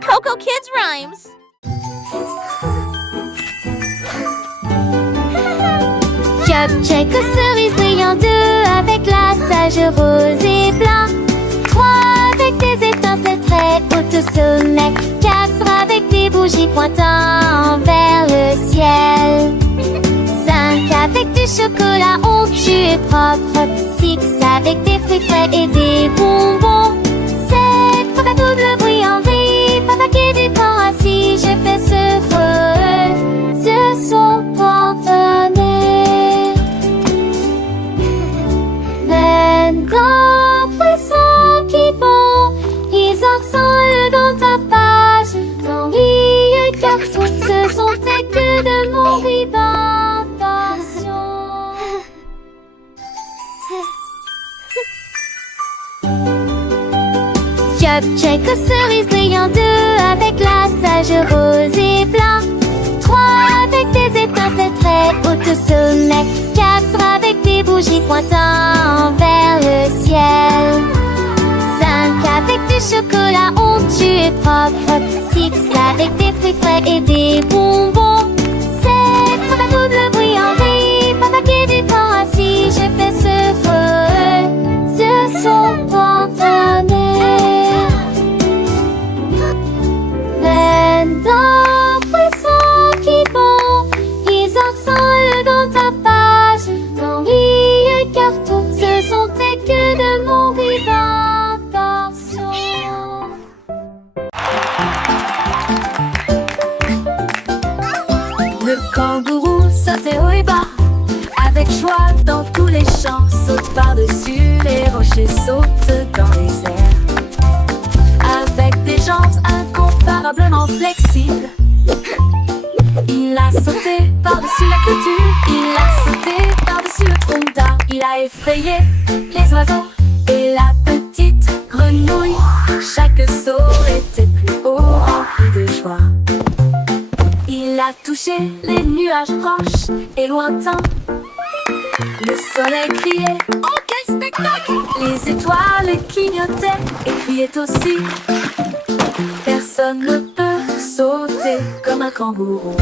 Coco Kids Rhymes. Check aux cerises brillant, 2 avec la sage rose et blanc, 3 avec des étincelles très hautes au sommet, 4 avec des bougies pointant vers le ciel, 5 avec du chocolat onctueux et propre, 6 avec des fruits frais et des bonbons, 7 pour la double bruit en vrille, papa qui du corps assis, je fais ce son pantonné. Poissons qui vont, ils ensemble dans ta page, dans les cartons, ce sont tes queues de mon d'intention. Check aux cerises brillant, 2 avec la sage rose et blanc, 3 avec des étincelles très hautes au sommet, 4 avec des bougies pointant vers le ciel, 5 avec du chocolat onctueux et propre, 6 avec des fruits frais et des bonbons, 7 pour la double bruit en vrille, papa qui du corps assis, je fais ce son pantonné. Poissons qui vont, ils ensemble dans ta page, dans les cartons, ce sont tes queues de mon d'intention. Le kangourou sautait haut et bas, avec joie dans tous les champs, saute par-dessus les rochers, saute dans les airs, avec des jambes incomparablement flexibles. Il a sauté par-dessus la clôture, il a sauté par-dessus le tronc d'arbre, il a effrayé les oiseaux et la petite grenouille. Chaque saut était plus haut, rempli de joie. Il a touché les nuages proches et lointains. Le soleil criait, oh quel spectacle! Les étoiles clignotaient et criaient aussi. Personne ne peut sauter comme un kangourou.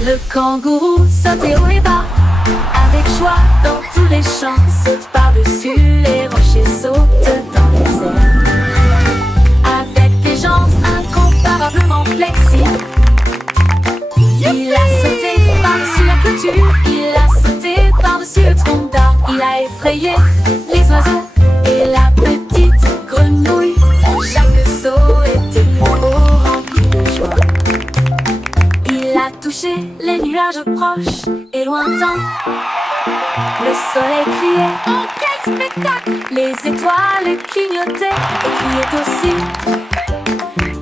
Le kangourou sautait haut et bas, avec joie dans tous les champs, saute par-dessus les rochers, saute dans les airs, avec des jambes incomparablement flexibles. Il a sauté par-dessus la clôture, il a sauté par-dessus le tronc d'arbre, il a effrayé les oiseaux et la petite grenouille. Chaque saut était plus haut, rempli de joie. Il a touché les nuages proches et lointains. Le soleil criait, oh quel spectacle! Les étoiles clignotaient et criaient aussi.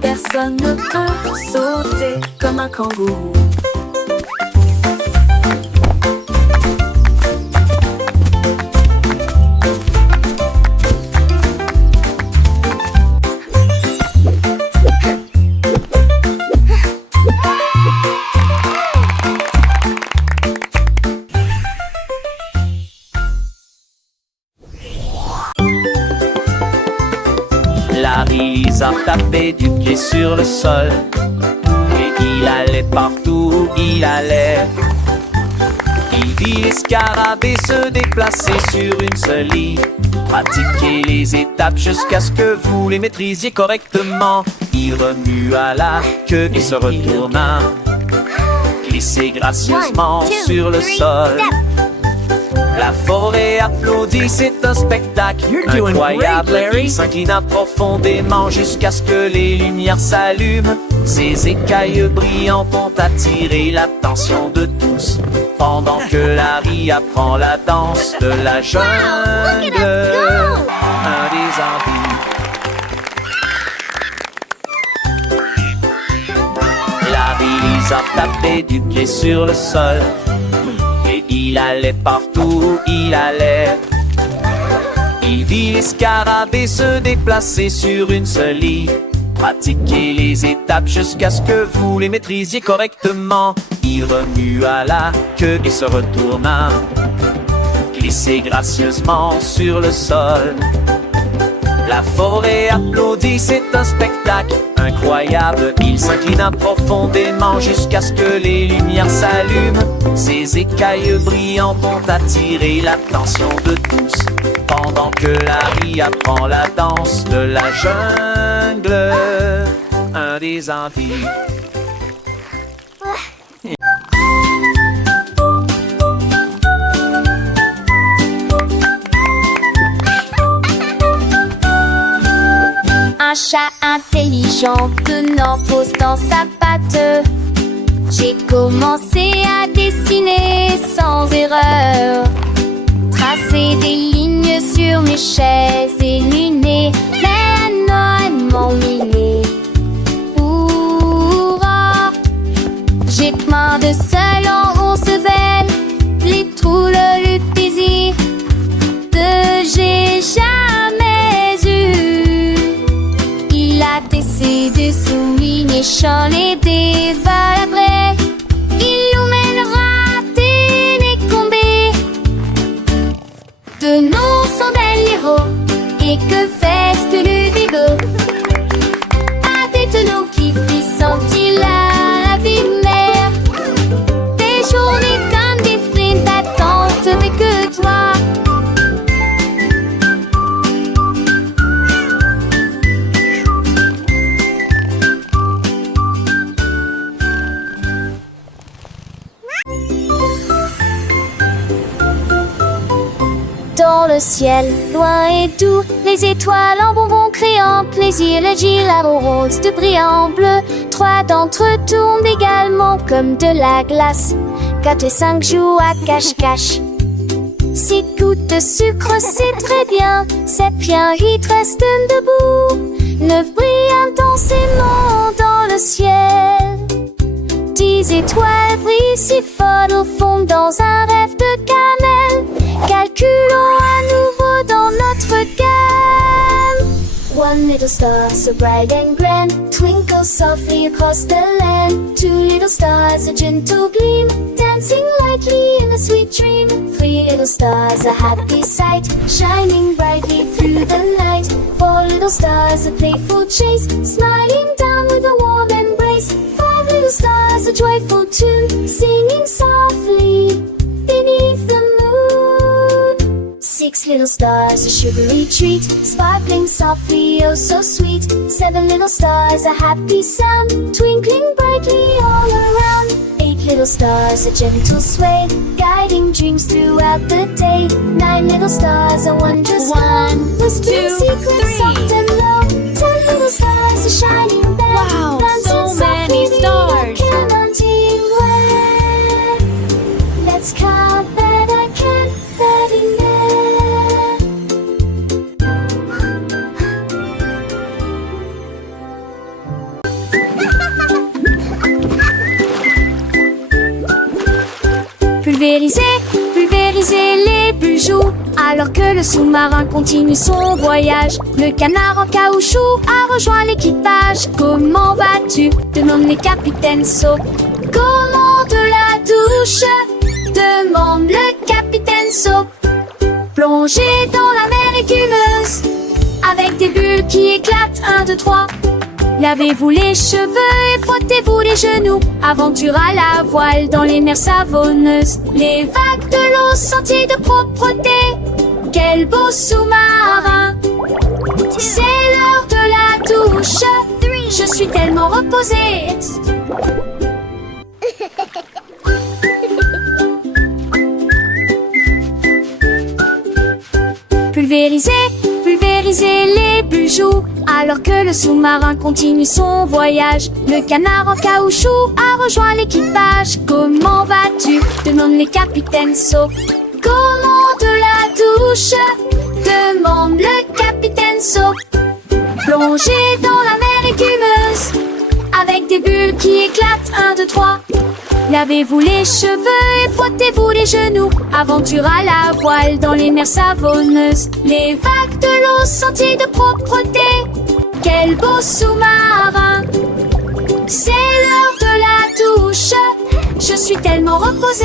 Personne ne peut sauter comme un kangourou. Larry a tapé du pied sur le sol et il allait partout où il allait. Il vit les scarabées se déplacer sur une seule ligne, pratiquer les étapes jusqu'à ce que vous les maîtrisiez correctement. Il remua la queue et se retourna, glissait gracieusement sur le sol. La forêt applaudit, c'est un spectacle incroyable. Il s'inclina profondément jusqu'à ce que les lumières s'allument. Ses écailles brillantes ont attiré l'attention de tous, pendant que Larry apprend la danse de la jungle. Un des envies. Larry a tapé du pied sur le sol et il allait partout où il allait. Il vit les scarabées se déplacer sur une seule ligne, pratiquer les étapes jusqu'à ce que vous les maîtrisiez correctement. Il remua la queue et se retourna, glissait gracieusement sur le sol. La forêt applaudit, c'est un spectacle incroyable. Il s'inclina profondément jusqu'à ce que les lumières s'allument. Ces écailles brillantes vont attirer l'attention de tous, pendant que Larry apprend la danse de la jungle. Un des envies. Un chat intelligent tenant pose dans sa patte. J'ai commencé à dessiner sans erreur, tracer des lignes sur mes chaises et lunettes. Mais non, mon miné pourra. J'ai plein de seul en 11 veines, les trous le plaisir de j'ai jamais eu. Il a tessé de souligner champs et des valabrés. Il nous mènera des combés. De nous sont des héros. Et que fait le bigot? À des tonneaux qui sentit la vie mère. Des journées comme des flints d'attente, mais que toi. Dans le ciel, loin et doux, les étoiles en bonbons créant plaisir, le girafe rose de brillant bleu. 3 d'entre eux tournent également comme de la glace. 4 et 5 jouent à cache-cache. 6 gouttes de sucre, c'est très bien. 7 bien, 8 restent debout. 9 brillent intensément dans le ciel. 10 étoiles brillent si fort au fond dans un rêve de cannelle. Calculons à nouveau dans notre gamme. One little star so bright and grand twinkles softly across the land. 2 little stars, a gentle gleam, dancing lightly in a sweet dream. 3 little stars, a happy sight, shining brightly through the night. 4 little stars, a playful chase, smiling down with a warm embrace. 5 little stars, a joyful tune, singing softly beneath the moon. 6 little stars, a sugary treat, sparkling softly, oh so sweet. 7 little stars, a happy sound, twinkling brightly all around. 8 little stars, a gentle sway, guiding dreams throughout the day. 9 little stars, a wondrous one, whispering secrets soft and low. 10 little stars, a shining bell, Wow, dancing so many softly, stars. counting where. Let's count that I can, that in there. Pulvériser, pulvériser les bijoux, alors que le sous-marin continue son voyage. Le canard en caoutchouc a rejoint l'équipage. Comment vas-tu? Demande les capitaines Soap. Comment de la douche? Demande le capitaine Soap. Plongez dans la mer écumeuse, avec des bulles qui éclatent. 1, 2, 3. Lavez-vous les cheveux et frottez-vous les genoux. Aventure à la voile dans les mers savonneuses. Les vagues de l'eau sentiers de propreté. Quel beau sous-marin! C'est l'heure de la douche. Je suis tellement reposée. Pulvériser, pulvériser les bijoux, alors que le sous-marin continue son voyage. Le canard en caoutchouc a rejoint l'équipage. Comment vas-tu? Demande les capitaines Soap. Comment de la douche? Demande le capitaine Soap. Plongez dans la mer écumeuse, avec des bulles qui éclatent. 1, 2, 3. Lavez-vous les cheveux et frottez-vous les genoux. Aventure à la voile dans les mers savonneuses. Les vagues de l'eau sentiers de propreté. Quel beau sous-marin! C'est l'heure de la douche. Je suis tellement reposée.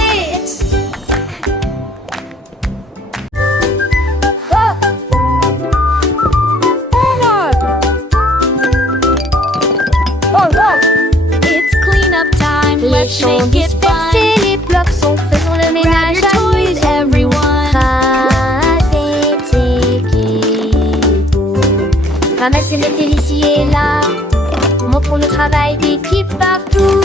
Ramassez les délices ici et là. Montrons le travail d'équipe partout.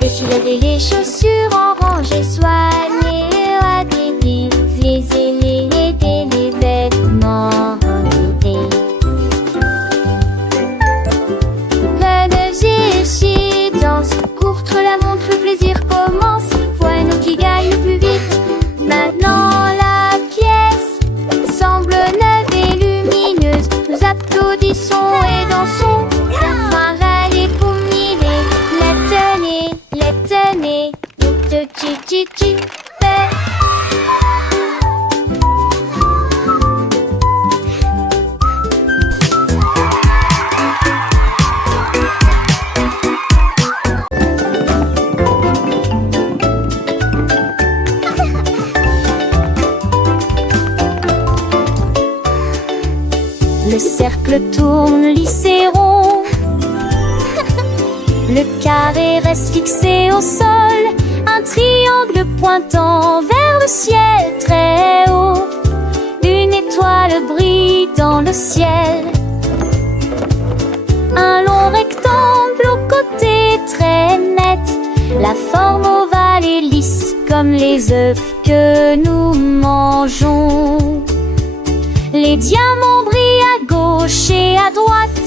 Défiler les chaussures en rangée, soigner à des les aînés et les vêtements relevés. L'énergie danse, courte la montre, le plaisir commence. Voilà nous qui gagne le plus vite. Maintenant la pièce semble neuve et lumineuse. Nous applaudissons et dansons. Enfin râler pour miller. Les tenez, de chi. Le cercle tourne, lycée rond. Le carré reste fixé au sol. Un triangle pointant vers le ciel très haut. Une étoile brille dans le ciel. Un long rectangle au côté très net. La forme ovale est lisse comme les œufs que nous mangeons. Les diamants brillent à gauche et à droite.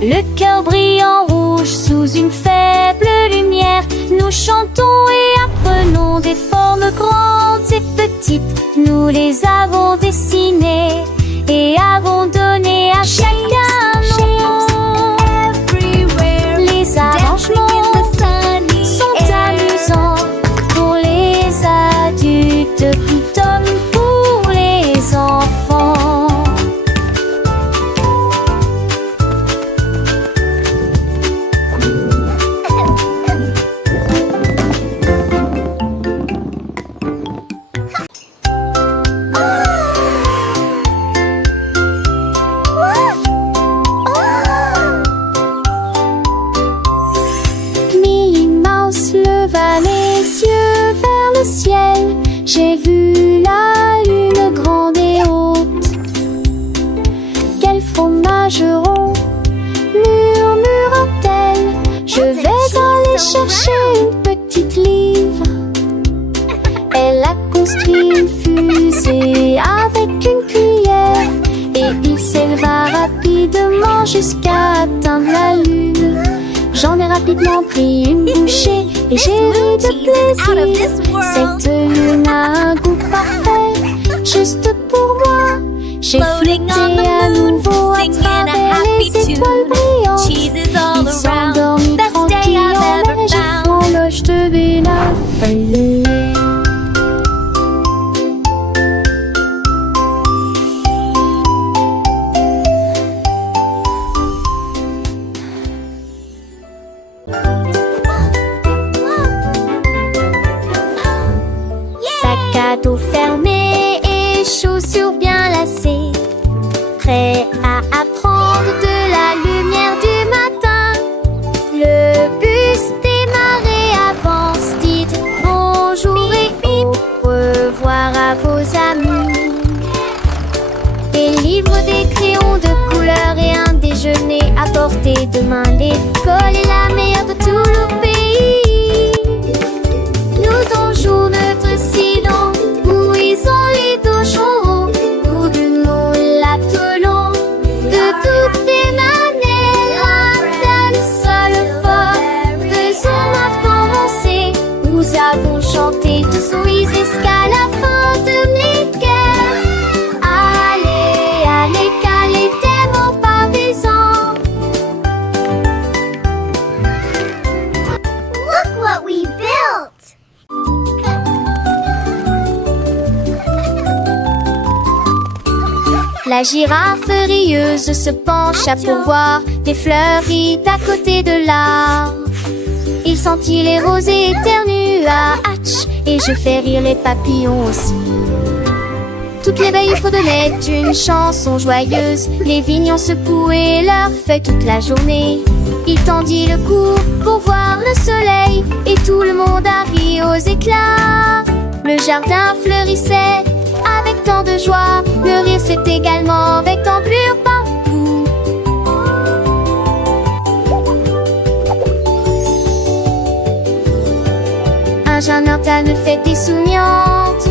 Le cœur brille en rouge sous une faible lumière. Nous chantons et apprenons des formes grandes et petites. Nous les avons dessinées et avons donné à chacun nom. Les arrangements sont amusants pour les adultes tout comme pour les enfants. Ciel, j'ai vu la lune grande et haute. Quel fromage rond, murmura-t-elle. Je vais aller chercher une petite livre. Elle a construit une fusée avec une cuillère et il s'éleva rapidement jusqu'à atteindre la lune. J'en ai rapidement pris une bouchée et j'ai ri de plaisir. Cette lune a un goût parfait, juste pour moi. J'ai flotté à nouveau à travers les étoiles brillantes. Ils sont dormis tranquilles en neige et franloche de Bénin. Cadeau fermé et chaussures bien lacées, prêt à apprendre de la lumière du matin. Le bus démarrait, avance, dites bonjour et au revoir à vos amis. Des livres, des crayons de couleur et un déjeuner à portée de main. L'école est la meilleure de tout le pays. Nous dansons notre silence. Les dochons, nous de nous l'appelons. De toutes les manières, un seul fort. Faisons-la commencer. Nous avons chanté tous oui jusqu'à la fin de l'école. Allez, calez tes mots partisans. Look what we built! La girafe rieuse se pencha pour voir des fleuris à côté de l'arbre. Il sentit les rosées éternua, hatch, et je fais rire les papillons aussi. Toutes les veilles fredonnaient une chanson joyeuse. Les vignes ont secoué leurs feuilles toute la journée. Il tendit le cou pour voir le soleil, et tout le monde a ri aux éclats. Le Le jardin fleurissait avec tant de joie. Le rire c'est également avec tant d'allure partout. Un jardin ne fait des souriantes.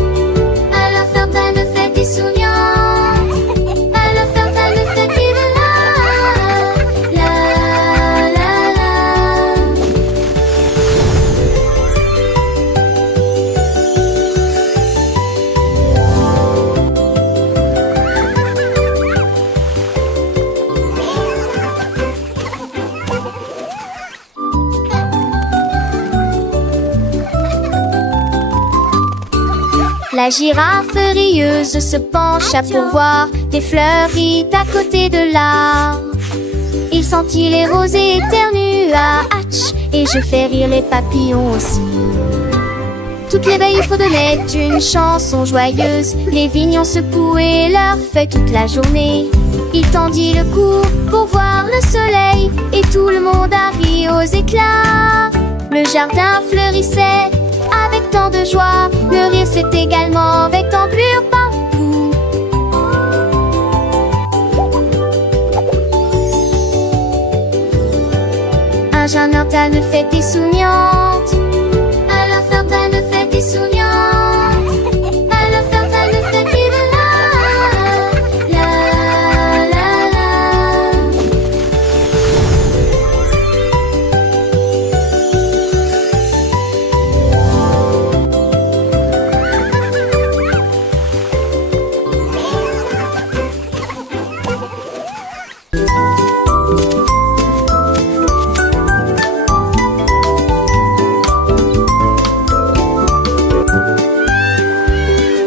Alors Ferdinand ne fait des souriantes. Alors Ferdinand ne fait des la la la. La girafe rieuse se pencha pour voir des fleuries à côté de l'arbre. Il sentit les rosées éternua, hatch, et je fais rire les papillons aussi. Toutes les veilles fredonnaient une chanson joyeuse. Les vignons secouaient leurs feuilles toute la journée. Il tendit le cou pour voir le soleil, et tout le monde a ri aux éclats. Le jardin fleurissait avec tant de joie. Le rire c'est également avec tant d'allure partout. Un jardin ne fait des souriantes. Alors Ferdinand ne fait des souriantes. Alors Ferdinand ne fait des la la la.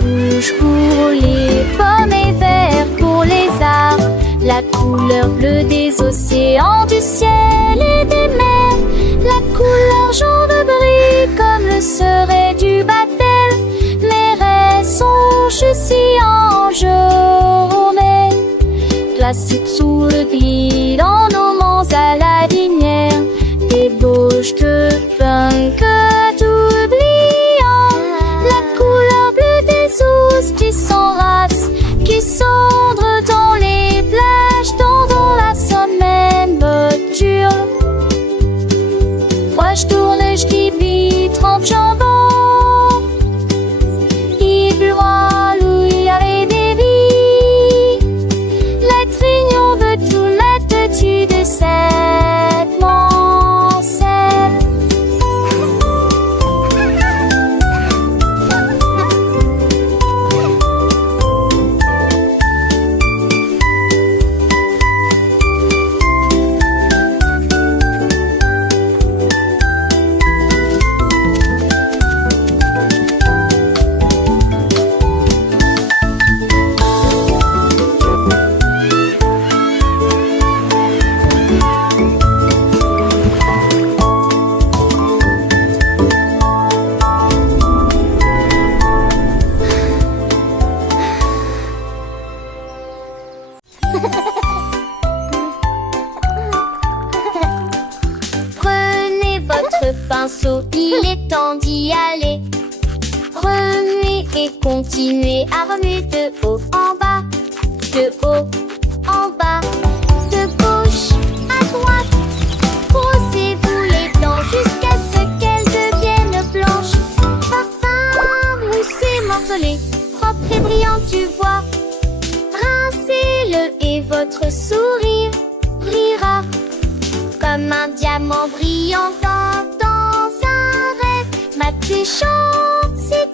Rouge pour les pommes et vert pour les arbres. La couleur bleue des océans, du ciel et des mers. La couleur jaune brille comme le serait du baptême. Mes rêves sont si en journée. Placés sous le gris dans nos monts à la linière. Débauche de punk oubliant. La couleur bleue des ours qui s'enracent, qui cendrent dans les plages, dans la semaine boture. Moi je tourne, je dis 30 jambons. Il pleura, il y avait des vies. La trignon veut tout là-dessus de cette mancelle. Prenez votre pinceau, il est temps d'y aller. Remuez et continuez à remuer de haut en bas, de haut en bas, de gauche à droite. Brossez-vous les dents jusqu'à ce qu'elles deviennent blanches. Parfum, moussé, morcelé, propre et brillant, tu vois. Rincez-le et votre sourire brillera comme un diamant brillant dans un rêve. Ma plus chante, c'est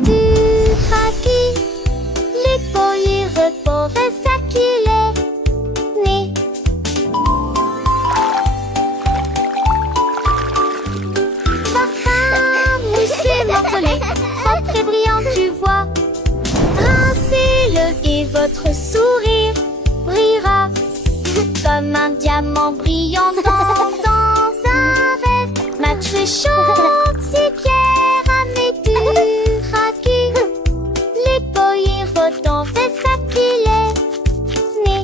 du raki. Les feuilles reportent ça qu'il est né. Parfum, moussé, morcelé, propre et brillant, tu vois. Rincez-le et votre sourire brillera comme un diamant brillant dans un rêve. Ma très chante, c'est du raki. Les feuilles reportent ça qu'il est né.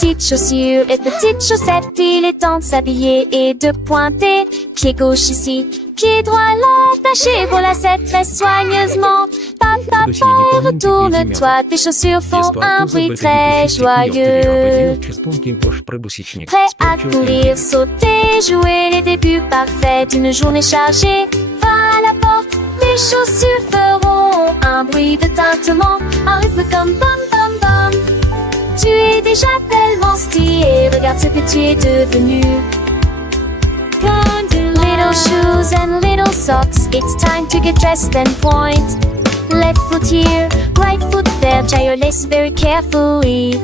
Petites chaussures et petites chaussettes, il est temps de s'habiller et de pointer. Pied gauche ici, pied droit là, attachez vos lacets très soigneusement. Papa, retourne-toi, tes chaussures font un bruit très joyeux. Prêt à courir, sauter, jouer les débuts parfaits d'une journée chargée. Va à la porte, tes chaussures feront un bruit de tintement, un rythme comme bam bam bam. Tu es déjà tellement stylé, regarde ce que tu es devenu. Little shoes and little socks, it's time to get dressed and point. Left foot here, right foot there, tie your lace very carefully.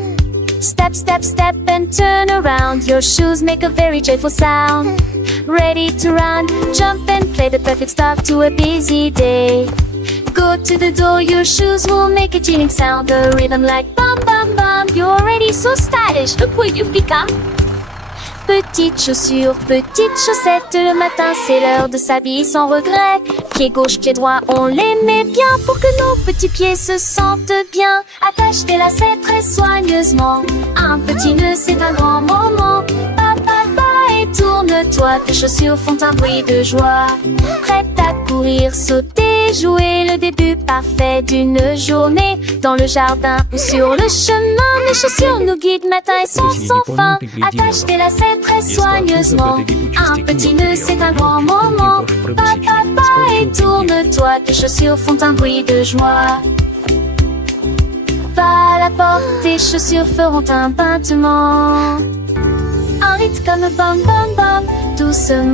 Step, step, step and turn around, your shoes make a very joyful sound. Ready to run, jump and play, the perfect start to a busy day. Go to the door, your shoes will make a chilling sound, the rhythm like bum bum bum. You're already so stylish, look what you've become. Petites chaussures, petites chaussettes, le matin c'est l'heure de s'habiller sans regret. Pied gauche, pied droit, on les met bien pour que nos petits pieds se sentent bien. Attache tes lacets très soigneusement, un petit nœud c'est un grand moment. Et tourne-toi, tes chaussures font un bruit de joie. Prête à courir, sauter, jouer le début parfait d'une journée. Dans le jardin ou sur le chemin, les chaussures nous guident matin et soir sans fin. Attache tes lacets très soigneusement, un petit nœud c'est un grand moment. Et tourne-toi, tes chaussures font un bruit de joie. Va à la porte, tes chaussures feront un tintement. Un rythme comme bam bam bam, doucement.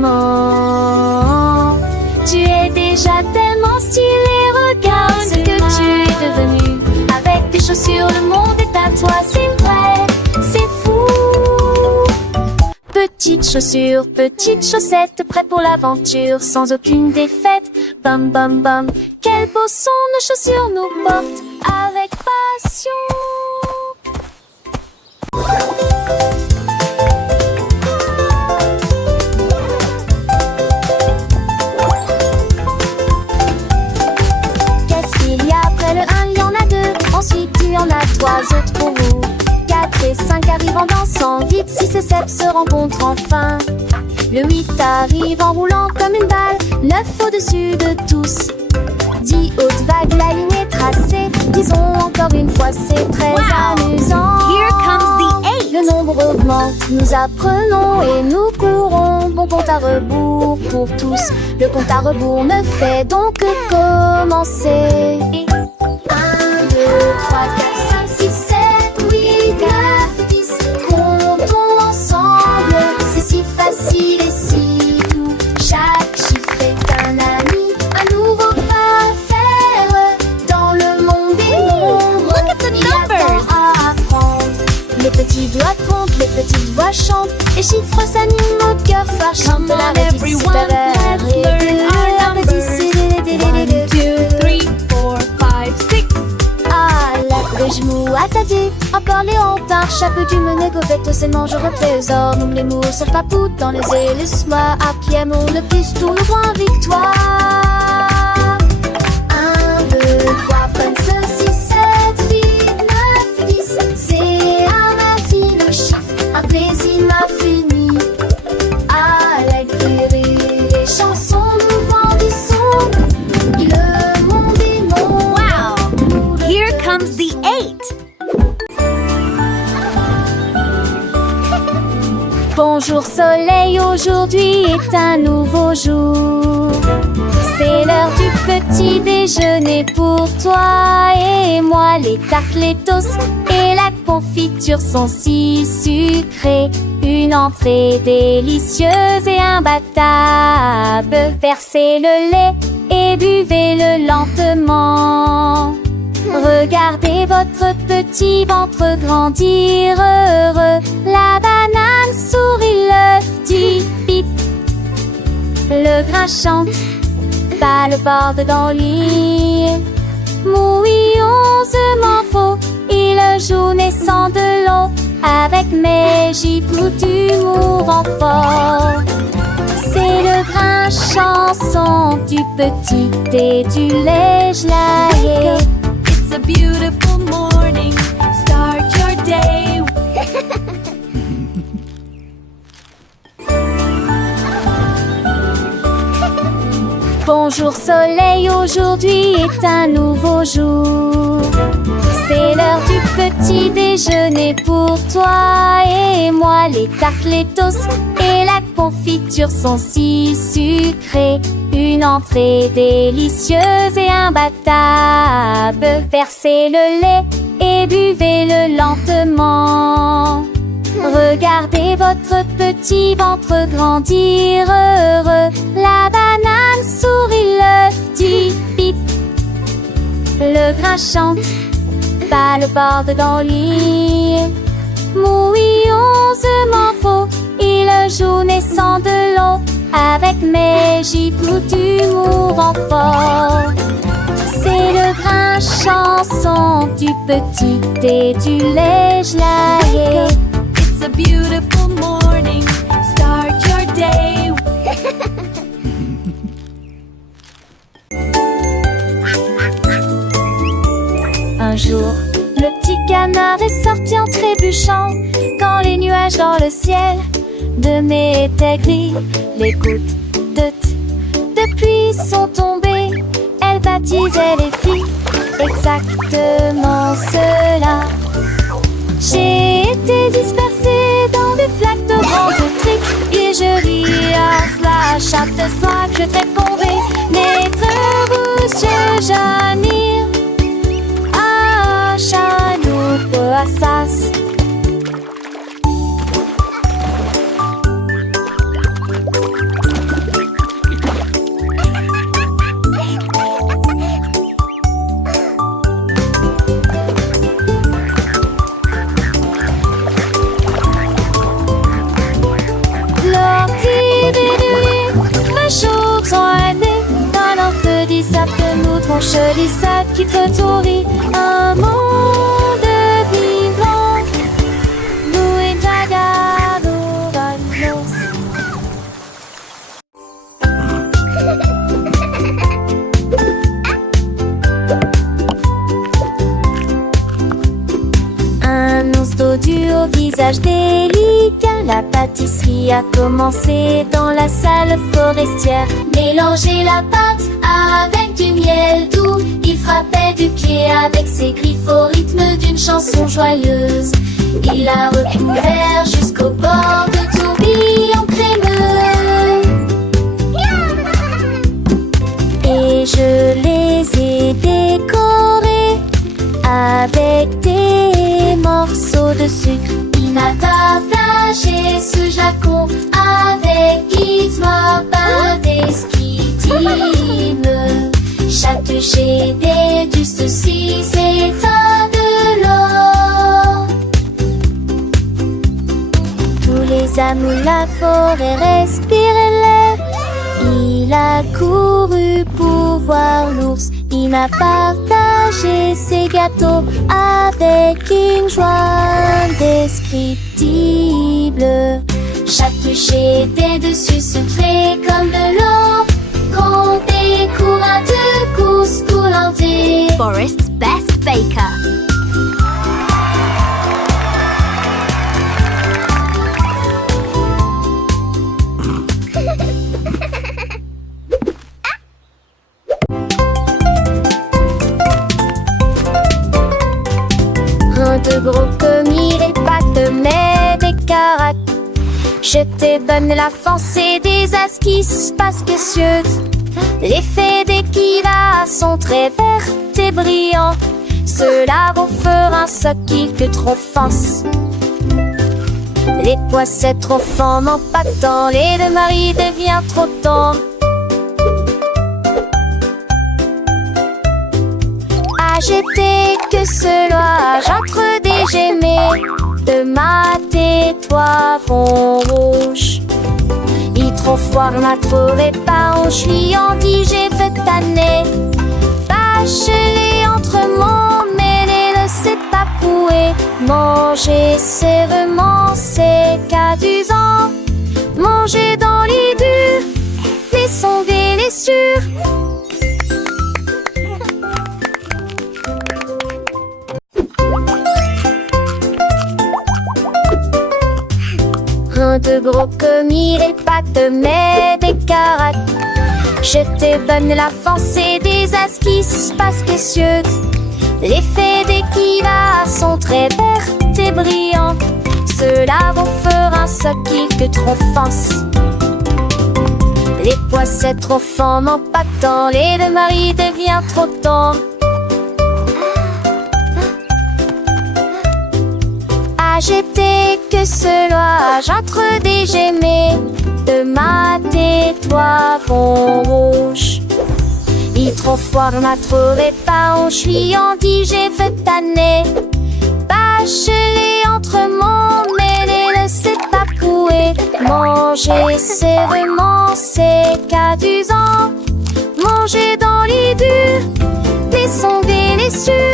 Tu es déjà tellement stylé, regarde ce que tu es devenu. Avec tes chaussures, le monde est à toi, c'est vrai, c'est fou. Petites chaussures, petites chaussettes, prêtes pour l'aventure, sans aucune défaite. Bam bam bam, quel beau son nos chaussures nous portent avec passion. Ensuite tu en as 3 autres pour vous. 4 et 5 arrivent en dansant vite, 6 et 7 se rencontrent enfin. Le 8 arrive en roulant comme une balle, 9 au-dessus de tous. 10 hautes vagues, la ligne est tracée, disons encore une fois c'est très amusant. Here comes the 8. Le nombre augmente, nous apprenons et nous courons. Bon compte à rebours pour tous, le compte à rebours ne fait donc que commencer. 2, 3, 4, 5, 6, 7, 8, 9, 10. Comptons ensemble, c'est si facile et si doux. Chaque chiffre est un ami, un nouveau pas à faire. Dans le monde des nombres, il y a tant à apprendre. Les petits doigts comptent, les petites voix chantent. Les chiffres s'animent, notre cœur phare chante. La petite supérieure et la petite 1, 2, 3, 4, 5, 6. Les genoux attardés, encore les hantards, chapeau du mené, gobette, c'est mange au trésor. Nous les mots, sauf papou dans les ailes, laisse-moi à pied, mon le plus, tourne le point, victoire. 1, 2, 3, comme ceci, 7, 8, 9, 10. C'est un infini chiffre, un plaisir infini. Avec des rires et chansons, nous grandissons. Le monde est mon. Wow! Here comes the 8. Bonjour soleil, aujourd'hui est un nouveau jour. C'est l'heure du petit déjeuner pour toi et moi. Les tartes, les toasts et la confiture sont si sucrées. Une entrée délicieuse et imbattable. Versez le lait et buvez-le lentement. Regardez votre petit ventre grandir heureux. La banane sourit, l'œuf dit pip. Le grain chante, pas le bord dans le lit. Mouillonsement faux, il joue naissant de l'eau. Avec mes gibes d'humour en fort. C'est le grain chanson du petit et du lait gelé. It's a beautiful morning. Start your day. Bonjour soleil, aujourd'hui est un nouveau jour. C'est l'heure du petit déjeuner pour toi et moi. Les tartes, les toasts et la confiture sont si sucrés. Une entrée délicieuse et imbattable. Versez le lait et buvez-le lentement. Regardez votre petit ventre grandir heureux. La banane sourit, l'œuf dit bip. Le grain chante, pas le bord dans le lit. Mouillonsement faux, il joue naissant de l'eau. Avec mes gifles d'humour en fort. C'est le grain chanson du petit et du lait gelé. It's a beautiful morning. Start your day. Un jour, le petit canard est sorti en trébuchant. Quand les nuages dans le ciel de mai étaient gris, les gouttes de pluie sont tombées. Elles baptisaient les filles, exactement cela. J'ai été dispersée dans des flaques de vent de tric. Et je ris à cela chaque soir que je t'ai tombé. N'être rouge, Janir. Ah, Chanou, Assas. Mon joli sac qui te tourit, un monde vivant. Nous et Jaga, nous valos. Un ours dodu au visage délicat. La pâtisserie a commencé dans la salle forestière. Mélangez la pâte avec du miel doux. Il frappait du pied avec ses griffes au rythme d'une chanson joyeuse. Il l'a recouvert jusqu'au bord de tourbillons crémeux. Et je les ai décorés avec des morceaux de sucre. Il m'a tablagé ce jacon avec guitare indescriptible. Chatouché des dustes six états de l'or. Tous les amours, la forêt respiraient l'air. Il a couru pour voir l'ours. Il m'a partagé ses gâteaux avec une joie indescriptible. Chatouché des dessus secrets comme de l'or. Compter courant de course coulantier. Forest's best baker. Un de gros commis, les pattes, mais des caracs. Je te donne la foncée des esquisses spécieuses. Les faits des kivas sont très verts et brillants. Cela vous fera un soquille que trop fonce. Les poissets trop fins n'en pas tant. Les deux maris devient trop tôt. J'étais que cela, j'entre des gemmes de mater toi vont rouge. Il trop froid m'a trouvé pas en chouillant, dit j'ai fait tanner. Bâche-les entre mon mêlé, le c'est pas poué. Manger sévèrement, c'est cadusant. Manger dans les durs, mais sonder les sûrs. Un de gros commis, les pattes, mais des caracs. Je te donne l'avancée des esquisses parce que l'effet des kivas sont très verts et brillants. Cela vous fera ce qu'il te trop force. Les poissons trop forts n'ont pas de temps, les deux maris devient trop tard. J'étais que cela, j'entre des gemmes de ma toi vont rouge. Il trop froid, on m'a trouvé pas, on suis en dit, j'ai veux tanner. Bachelé entre mon mêlé, ne sait pas couer. Manger, c'est vraiment, c'est qu'à 2 ans. Manger dans les durs, mais sont délicieux.